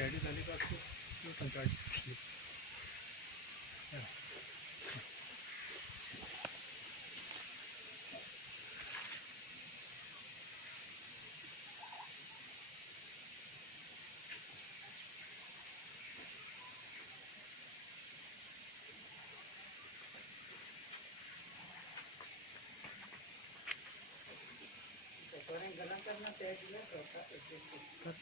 कैडी वाले पास को जो पंचायत सी गरम करना चाहिए कर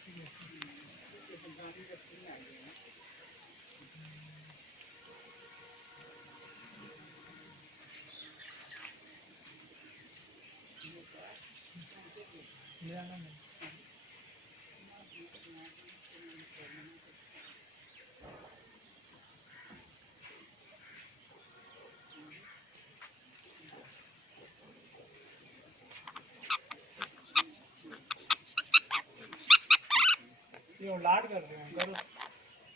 ये लाड कर रहे हैं करो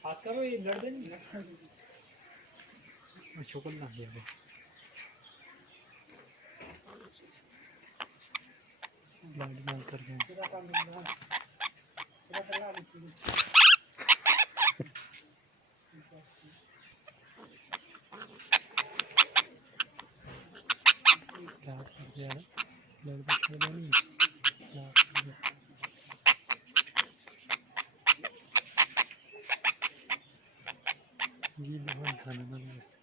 हाथ करो ये लड़ देंगे शुक्र ना ये लाड मार कर गए पूरा काम पूरा चला लीजिए लाड कर दिया लाड कर दिया नहीं लाड ये बहुत सारा ना